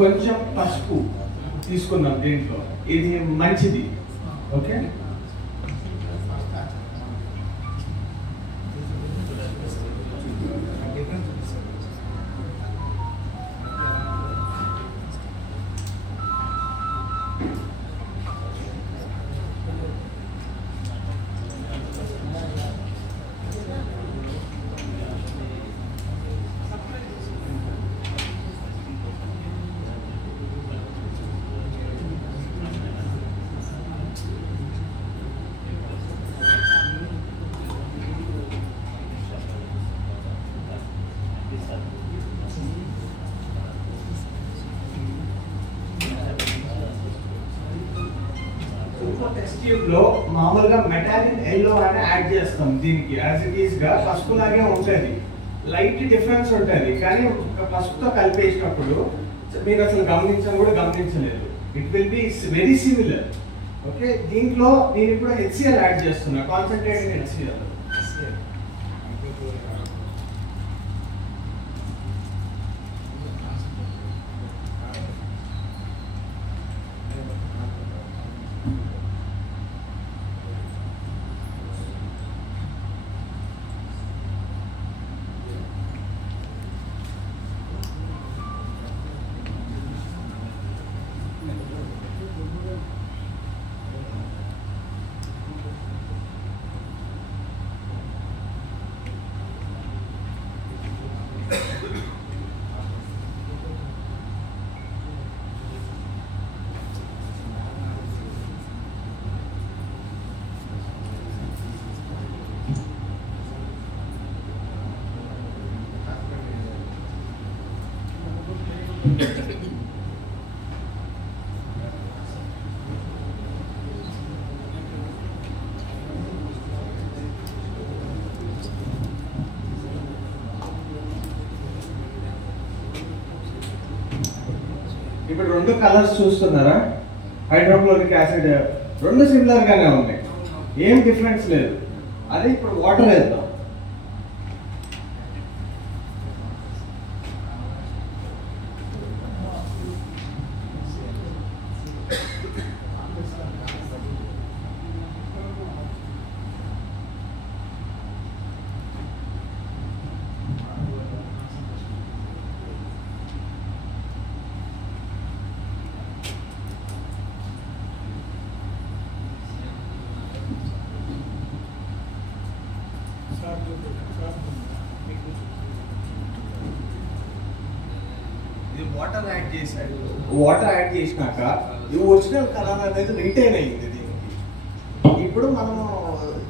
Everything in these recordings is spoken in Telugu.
కొంచెం పసుపు తీసుకున్నాం దీంట్లో, ఇది మంచిది. ఓకే, టెస్ట్ ట్యూబ్ లో మామూలుగా మెటాలిన్ ఎల్లో అని యాడ్ చేస్తాం దీనికి, యాజ్ ఇట్ ఈస్ గా పసుపు లాగే ఉంటుంది, లైట్ డిఫరెన్స్ ఉంటుంది. కానీ పసుపుతో కలిపేసినప్పుడు మీరు అసలు గమనించలేదు, it will be very similar. Okay, దీంట్లో నేను ఇప్పుడు హెచ్సిఎల్ యాడ్ చేస్తున్నా, కాన్సన్ట్రేటెడ్ హెచ్సిఎల్. ఇప్పుడు రెండు కలర్స్ చూస్తున్నారా, హైడ్రోక్లోరిక్ యాసిడ్ రెండు సిమిలర్ గానే ఉన్నాయి, ఏం డిఫరెన్స్ లేదు. అదే ఇప్పుడు వాటర్ వేద్దాం. ఇది వాటర్ యాడ్ చేశాడు, వాటర్ యాడ్ చేసినాక ఈ ఒరిజినల్ కలర్ అనేది రిటైన్ అయింది దీనికి. ఇప్పుడు మనము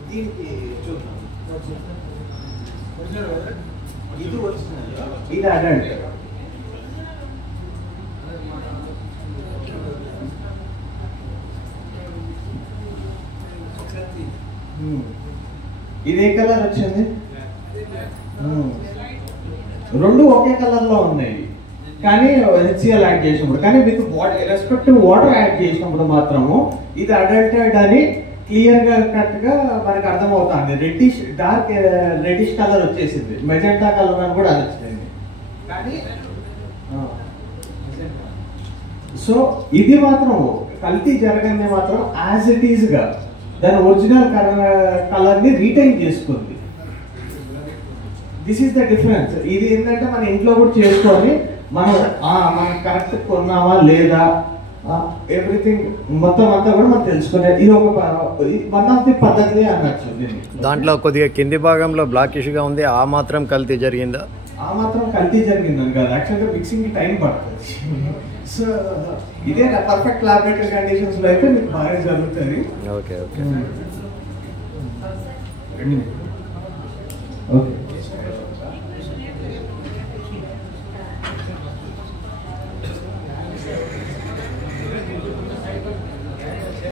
దీనికి చూద్దాం, ఇది ఒరిజినల్, ఇది అడండి. ఇది ఏ కలర్ వచ్చింది? రెండు ఒకే కలర్ లో ఉన్నాయి, కానీ హెచ్సిఎల్ యాడ్ చేసినప్పుడు, కానీ విత్ రెస్పెక్టివ్ వాటర్ యాడ్ చేసినప్పుడు మాత్రము ఇది అడల్టెడ్ అని క్లియర్ గా కరెక్ట్ గా మనకు అర్థమవుతుంది. రెడ్డిష్, డార్క్ రెడ్డిష్ కలర్ వచ్చేసింది, మెజెంటా కలర్ అని కూడా అది వచ్చింది. కానీ సో ఇది మాత్రం కల్తీ జరగని మాత్రం యాజ్ ఇట్ ఈస్ గా దాని ఒరిజినల్ కలర్ ని రీటైన్ చేసుకుంది. This is the difference. ఇది ఏంటంటే మన ఇంట్లో కూడా చేసుకొని మనం కరెక్ట్ కొన్నామా లేదా ఎవ్రీథింగ్ మొత్తం అంతా కూడా మనం తెలుసుకునే ఇది ఒక వన్ ఆఫ్ ది పద్ధతి అనొచ్చు. దాంట్లో కొద్దిగా కింది భాగంలో బ్లాకిష్ గా ఉంది, ఆ మాత్రం కల్తీ జరిగిందా? ఆ మాత్రం కల్తీ జరిగిందని కాదు, యాక్చువల్గా మిక్సింగ్ కి టైం పడుతుంది. సో ఇదే పర్ఫెక్ట్ లాబొరేటరీ కండిషన్స్ లో అయితే మీకు బాగా జరుగుతుంది. Okay okay okay.